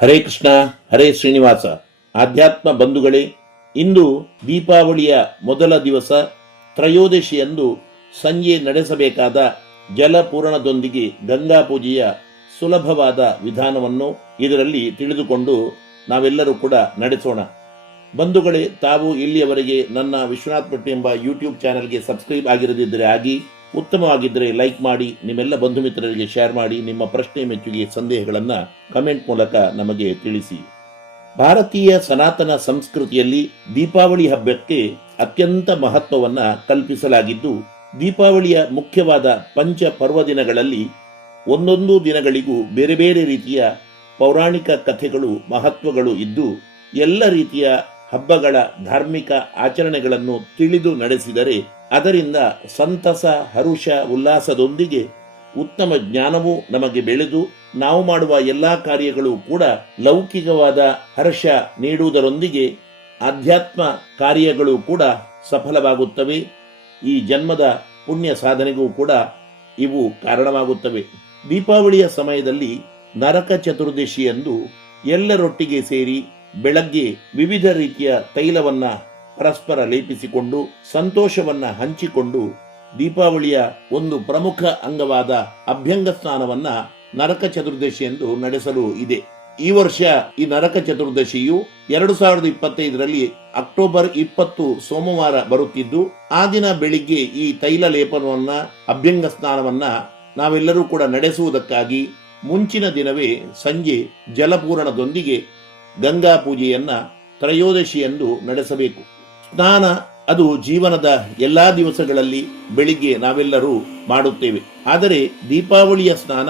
ಹರೇ ಕೃಷ್ಣ, ಹರೇ ಶ್ರೀನಿವಾಸ. ಆಧ್ಯಾತ್ಮ ಬಂಧುಗಳೇ, ಇಂದು ದೀಪಾವಳಿಯ ಮೊದಲ ದಿವಸ ತ್ರಯೋದಶಿಯಂದು ಸಂಜೆ ನಡೆಸಬೇಕಾದ ಜಲಪೂರಣದೊಂದಿಗೆ ಗಂಗಾ ಪೂಜೆಯ ಸುಲಭವಾದ ವಿಧಾನವನ್ನು ಇದರಲ್ಲಿ ತಿಳಿದುಕೊಂಡು ನಾವೆಲ್ಲರೂ ಕೂಡ ನಡೆಸೋಣ. ಬಂಧುಗಳೇ, ತಾವು ಇಲ್ಲಿಯವರೆಗೆ ನನ್ನ ವಿಶ್ವನಾಥ್ ಭಟ್ ಎಂಬ ಯೂಟ್ಯೂಬ್ ಚಾನೆಲ್ಗೆ ಸಬ್ಸ್ಕ್ರೈಬ್ ಆಗಿರದಿದ್ದರೆ ಆಗಿ ಉತ್ತಮವಾಗಿದ್ದರೆ ಲೈಕ್ ಮಾಡಿ, ನಿಮ್ಮೆಲ್ಲ ಬಂಧು ಮಿತ್ರರಿಗೆ ಶೇರ್ ಮಾಡಿ, ನಿಮ್ಮ ಪ್ರಶ್ನೆ ಮೆಚ್ಚುಗೆ ಸಂದೇಹಗಳನ್ನು ಕಮೆಂಟ್ ಮೂಲಕ ನಮಗೆ ತಿಳಿಸಿ. ಭಾರತೀಯ ಸನಾತನ ಸಂಸ್ಕೃತಿಯಲ್ಲಿ ದೀಪಾವಳಿ ಹಬ್ಬಕ್ಕೆ ಅತ್ಯಂತ ಮಹತ್ವವನ್ನು ಕಲ್ಪಿಸಲಾಗಿದ್ದು, ದೀಪಾವಳಿಯ ಮುಖ್ಯವಾದ ಪಂಚ ಪರ್ವ ದಿನಗಳಲ್ಲಿ ಒಂದೊಂದು ದಿನಗಳಿಗೂ ಬೇರೆ ಬೇರೆ ರೀತಿಯ ಪೌರಾಣಿಕ ಕಥೆಗಳು, ಮಹತ್ವಗಳು ಇದ್ದು, ಎಲ್ಲ ರೀತಿಯ ಹಬ್ಬಗಳ ಧಾರ್ಮಿಕ ಆಚರಣೆಗಳನ್ನು ತಿಳಿದು ನಡೆಸಿದರೆ ಅದರಿಂದ ಸಂತಸ, ಹರುಷ, ಉಲ್ಲಾಸದೊಂದಿಗೆ ಉತ್ತಮ ಜ್ಞಾನವು ನಮಗೆ ಬೆಳೆದು ನಾವು ಮಾಡುವ ಎಲ್ಲಾ ಕಾರ್ಯಗಳು ಕೂಡ ಲೌಕಿಕವಾದ ಹರ್ಷ ನೀಡುವುದರೊಂದಿಗೆ ಆಧ್ಯಾತ್ಮ ಕಾರ್ಯಗಳು ಕೂಡ ಸಫಲವಾಗುತ್ತವೆ. ಈ ಜನ್ಮದ ಪುಣ್ಯ ಸಾಧನೆಗೂ ಕೂಡ ಇವು ಕಾರಣವಾಗುತ್ತವೆ. ದೀಪಾವಳಿಯ ಸಮಯದಲ್ಲಿ ನರಕ ಚತುರ್ದಶಿಯಂದು ಎಲ್ಲರೊಟ್ಟಿಗೆ ಸೇರಿ ಬೆಳಗ್ಗೆ ವಿವಿಧ ರೀತಿಯ ತೈಲವನ್ನ ಪರಸ್ಪರ ಲೇಪಿಸಿಕೊಂಡು, ಸಂತೋಷವನ್ನ ಹಂಚಿಕೊಂಡು ದೀಪಾವಳಿಯ ಒಂದು ಪ್ರಮುಖ ಅಂಗವಾದ ಅಭ್ಯಂಗ ಸ್ನಾನವನ್ನ ನರಕ ಚತುರ್ದಶಿ ಎಂದು ನಡೆಸಲು ಇದೆ. ಈ ವರ್ಷ ಈ ನರಕ ಚತುರ್ದಶಿಯು ಎರಡು ಸಾವಿರದ ಇಪ್ಪತ್ತೈದರಲ್ಲಿ ಅಕ್ಟೋಬರ್ ಇಪ್ಪತ್ತು ಸೋಮವಾರ ಬರುತ್ತಿದ್ದು, ಆ ದಿನ ಬೆಳಿಗ್ಗೆ ಈ ತೈಲ ಲೇಪನವನ್ನ, ಅಭ್ಯಂಗ ಸ್ನಾನವನ್ನ ನಾವೆಲ್ಲರೂ ಕೂಡ ನಡೆಸುವುದಕ್ಕಾಗಿ ಮುಂಚಿನ ದಿನವೇ ಸಂಜೆ ಜಲಪೂರಣದೊಂದಿಗೆ ಗಂಗಾ ಪೂಜೆಯನ್ನ ತ್ರಯೋದಶಿಯಂದು ನಡೆಸಬೇಕು. ಸ್ನಾನ, ಅದು ಜೀವನದ ಎಲ್ಲಾ ದಿವಸಗಳಲ್ಲಿ ಬೆಳಿಗ್ಗೆ ನಾವೆಲ್ಲರೂ ಮಾಡುತ್ತೇವೆ. ಆದರೆ ದೀಪಾವಳಿಯ ಸ್ನಾನ,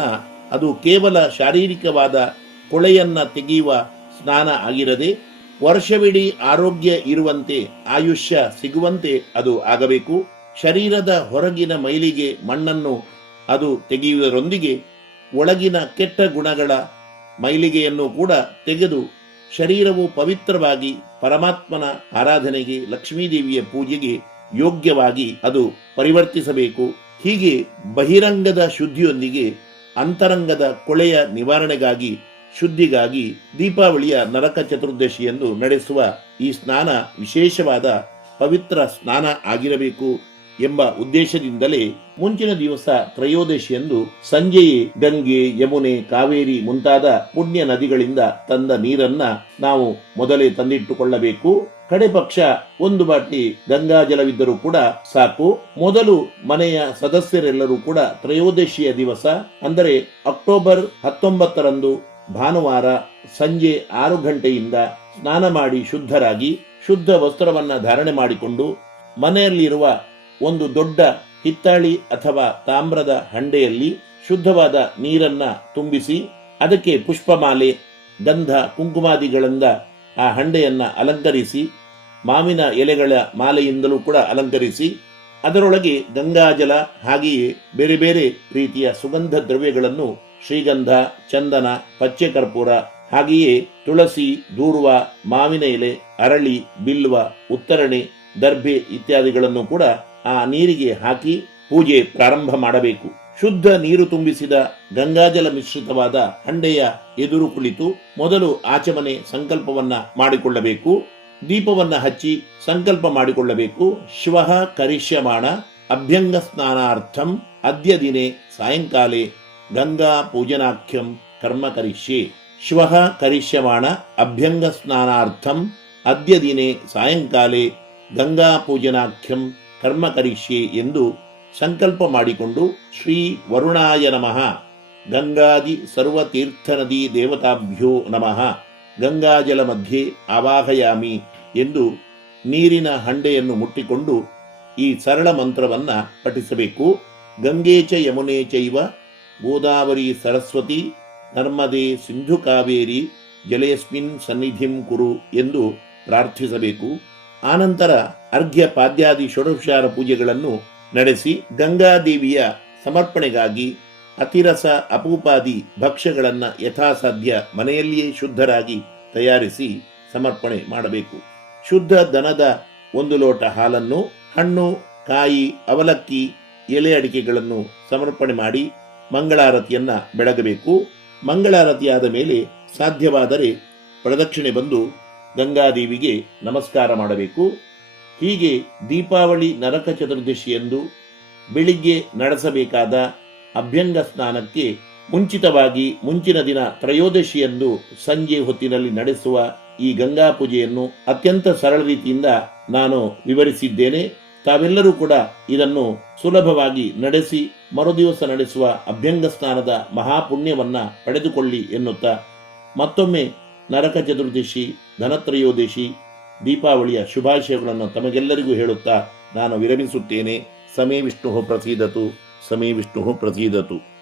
ಅದು ಕೇವಲ ಶಾರೀರಿಕವಾದ ಕೊಳೆಯನ್ನ ತೆಗೆಯುವ ಸ್ನಾನ ಆಗಿರದೆ, ವರ್ಷವಿಡೀ ಆರೋಗ್ಯ ಇರುವಂತೆ, ಆಯುಷ್ಯ ಸಿಗುವಂತೆ ಅದು ಆಗಬೇಕು. ಶರೀರದ ಹೊರಗಿನ ಮೈಲಿಗೆ ಮಣ್ಣನ್ನು ಅದು ತೆಗೆಯುವುದರೊಂದಿಗೆ ಒಳಗಿನ ಕೆಟ್ಟ ಗುಣಗಳ ಮೈಲಿಗೆಯನ್ನು ಕೂಡ ತೆಗೆದು ಶರೀರವು ಪವಿತ್ರವಾಗಿ ಪರಮಾತ್ಮನ ಆರಾಧನೆಗೆ ಲಕ್ಷ್ಮೀದೇವಿಯ ಪೂಜೆಗೆ ಯೋಗ್ಯವಾಗಿ ಅದು ಪರಿವರ್ತಿಸಬೇಕು. ಹೀಗೆ ಬಹಿರಂಗದ ಶುದ್ಧಿಯೊಂದಿಗೆ ಅಂತರಂಗದ ಕೊಳೆಯ ನಿವಾರಣೆಗಾಗಿ, ಶುದ್ಧಿಗಾಗಿ ದೀಪಾವಳಿಯ ನರಕ ಚತುರ್ದಶಿಯನ್ನು ನಡೆಸುವ ಈ ಸ್ನಾನ ವಿಶೇಷವಾದ ಪವಿತ್ರ ಸ್ನಾನ ಆಗಿರಬೇಕು. ಎಂಬ ಉದ್ದೇಶದಿಂದಲೇ ಮುಂಚಿನ ದಿವಸ ತ್ರಯೋದಶಿಯಂದು ಸಂಜೆಯೇ ಗಂಗೆ, ಯಮುನೆ, ಕಾವೇರಿ ಮುಂತಾದ ಪುಣ್ಯ ನದಿಗಳಿಂದ ತಂದ ನೀರನ್ನ ನಾವು ಮೊದಲೇ ತಂದಿಟ್ಟುಕೊಳ್ಳಬೇಕು. ಕಡೆ ಪಕ್ಷ ಒಂದು ಬಾಟಿ ಗಂಗಾ ಜಲವಿದ್ದರೂ ಕೂಡ ಸಾಕು. ಮೊದಲು ಮನೆಯ ಸದಸ್ಯರೆಲ್ಲರೂ ಕೂಡ ತ್ರಯೋದಶಿಯ ದಿವಸ, ಅಂದರೆ ಅಕ್ಟೋಬರ್ ಹತ್ತೊಂಬತ್ತರಂದು ಭಾನುವಾರ ಸಂಜೆ ಆರು ಗಂಟೆಯಿಂದ ಸ್ನಾನ ಮಾಡಿ ಶುದ್ಧರಾಗಿ ಶುದ್ಧ ವಸ್ತ್ರವನ್ನ ಧಾರಣೆ ಮಾಡಿಕೊಂಡು ಮನೆಯಲ್ಲಿರುವ ಒಂದು ದೊಡ್ಡ ಹಿತ್ತಾಳಿ ಅಥವಾ ತಾಮ್ರದ ಹಂಡೆಯಲ್ಲಿ ಶುದ್ಧವಾದ ನೀರನ್ನ ತುಂಬಿಸಿ ಅದಕ್ಕೆ ಪುಷ್ಪಮಾಲೆ, ಗಂಧ, ಕುಂಕುಮಾದಿಗಳಿಂದ ಆ ಹಂಡೆಯನ್ನ ಅಲಂಕರಿಸಿ, ಮಾವಿನ ಎಲೆಗಳ ಮಾಲೆಯಿಂದಲೂ ಕೂಡ ಅಲಂಕರಿಸಿ, ಅದರೊಳಗೆ ಗಂಗಾಜಲ ಹಾಗೆಯೇ ಬೇರೆ ಬೇರೆ ರೀತಿಯ ಸುಗಂಧ ದ್ರವ್ಯಗಳನ್ನು ಶ್ರೀಗಂಧ, ಚಂದನ ಪಚ್ಚೆ ಕರ್ಪೂರ ಹಾಗೆಯೇ ತುಳಸಿ, ದೂರ್ವ, ಮಾವಿನ ಎಲೆ, ಅರಳಿ, ಬಿಲ್ವ, ಉತ್ತರಣೆ, ದರ್ಭೆ ಇತ್ಯಾದಿಗಳನ್ನು ಕೂಡ ಆ ನೀರಿಗೆ ಹಾಕಿ ಪೂಜೆ ಪ್ರಾರಂಭ ಮಾಡಬೇಕು. ಶುದ್ಧ ನೀರು ತುಂಬಿಸಿದ ಗಂಗಾಜಲ ಮಿಶ್ರಿತವಾದ ಹಂಡೆಯ ಎದುರು ಕುಳಿತು ಮೊದಲು ಆಚಮನೆ ಸಂಕಲ್ಪವನ್ನ ಮಾಡಿಕೊಳ್ಳಬೇಕು. ದೀಪವನ್ನ ಹಚ್ಚಿ ಸಂಕಲ್ಪ ಮಾಡಿಕೊಳ್ಳಬೇಕು. ಶಿವ ಕರಿಷ್ಯಮಾಣ ಅಭ್ಯಂಗ ಸ್ನಾನಾರ್ಥಂ ಅದ್ಯ ದಿನೇ ಸಾಯಂಕಾಲೆ ಗಂಗಾ ಪೂಜನಾಖ್ಯಂ ಕರ್ಮ ಕರಿಷ್ಯೆ. ಶಿವ ಕರಿಷ್ಯಮಾಣ ಅಭ್ಯಂಗ ಸ್ನಾನಾರ್ಥಂ ಅದ್ಯ ದಿನೇ ಸಾಯಂಕಾಲೆ ಗಂಗಾ ಪೂಜನಾಖ್ಯಂ ಕರ್ಮ ಕರಿಷ್ಯೆ ಎಂದು ಸಂಕಲ್ಪ ಮಾಡಿಕೊಂಡು ಶ್ರೀ ವರುಣಾಯ ನಮಃ. ಗಂಗಾದಿ ಸರ್ವತೀರ್ಥ ನದಿ ದೇವತಾಭ್ಯೋ ನಮಃ. ಗಂಗಾಜಲ ಮಧ್ಯೆ ಆವಾಹಯಾಮಿ ಎಂದು ನೀರಿನ ಹಂಡೆಯನ್ನು ಮುಟ್ಟಿಕೊಂಡು ಈ ಸರಳ ಮಂತ್ರವನ್ನು ಪಠಿಸಬೇಕು. ಗಂಗೆ ಚ ಯಮುನೆ ಚೈವ ಗೋದಾವರಿ ಸರಸ್ವತಿ ನರ್ಮದೆ ಸಿಂಧು ಕಾವೇರಿ ಜಲೇಸ್ಮಿನ್ ಸನ್ನಿಧಿಂ ಕುರು ಎಂದು ಪ್ರಾರ್ಥಿಸಬೇಕು. ಆನಂತರ ಅರ್ಘ್ಯ ಪಾದ್ಯಾದಿ ಷೋಡಶಾರ ಪೂಜೆಗಳನ್ನು ನಡೆಸಿ ಗಂಗಾದೇವಿಯ ಸಮರ್ಪಣೆಗಾಗಿ ಅತಿರಸ ಅಪೂಪಾದಿ ಭಕ್ಷ್ಯಗಳನ್ನು ಯಥಾಸಾಧ್ಯ ಮನೆಯಲ್ಲಿಯೇ ಶುದ್ಧರಾಗಿ ತಯಾರಿಸಿ ಸಮರ್ಪಣೆ ಮಾಡಬೇಕು. ಶುದ್ಧ ದನದ ಒಂದು ಲೋಟ ಹಾಲನ್ನು, ಹಣ್ಣು, ಕಾಯಿ, ಅವಲಕ್ಕಿ, ಎಲೆ ಅಡಿಕೆಗಳನ್ನು ಸಮರ್ಪಣೆ ಮಾಡಿ ಮಂಗಳಾರತಿಯನ್ನ ಬೆಳಗಬೇಕು. ಮಂಗಳಾರತಿಯಾದ ಮೇಲೆ ಸಾಧ್ಯವಾದರೆ ಪ್ರದಕ್ಷಿಣೆ ಬಂದು ಗಂಗಾದೇವಿಗೆ ನಮಸ್ಕಾರ ಮಾಡಬೇಕು. ಹೀಗೆ ದೀಪಾವಳಿ ನರಕ ಚತುರ್ದಶಿಯಂದು ಬೆಳಿಗ್ಗೆ ನಡೆಸಬೇಕಾದ ಅಭ್ಯಂಗ ಸ್ನಾನಕ್ಕೆ ಮುಂಚಿತವಾಗಿ ಮುಂಚಿನ ದಿನ ತ್ರಯೋದಶಿಯಂದು ಸಂಜೆ ಹೊತ್ತಿನಲ್ಲಿ ನಡೆಸುವ ಈ ಗಂಗಾ ಪೂಜೆಯನ್ನು ಅತ್ಯಂತ ಸರಳ ರೀತಿಯಿಂದ ನಾನು ವಿವರಿಸಿದ್ದೇನೆ. ತಾವೆಲ್ಲರೂ ಕೂಡ ಇದನ್ನು ಸುಲಭವಾಗಿ ನಡೆಸಿ ಮರುದಿವಸ ನಡೆಸುವ ಅಭ್ಯಂಗ ಸ್ನಾನದ ಮಹಾಪುಣ್ಯವನ್ನ ಪಡೆದುಕೊಳ್ಳಿ ಎನ್ನುತ್ತಾ ಮತ್ತೊಮ್ಮೆ ನರಕ ಚತುರ್ದಶಿ, ಧನತ್ರಯೋದಶಿ ದೀಪಾವಳಿಯ ಶುಭಾಶಯಗಳನ್ನು ತಮಗೆಲ್ಲರಿಗೂ ಹೇಳುತ್ತಾ ನಾನು ವಿರಮಿಸುತ್ತೇನೆ. ಸಮೇ ವಿಷ್ಣು ಪ್ರಸೀದತು. ಸಮೇ ವಿಷ್ಣು ಪ್ರಸೀದತು.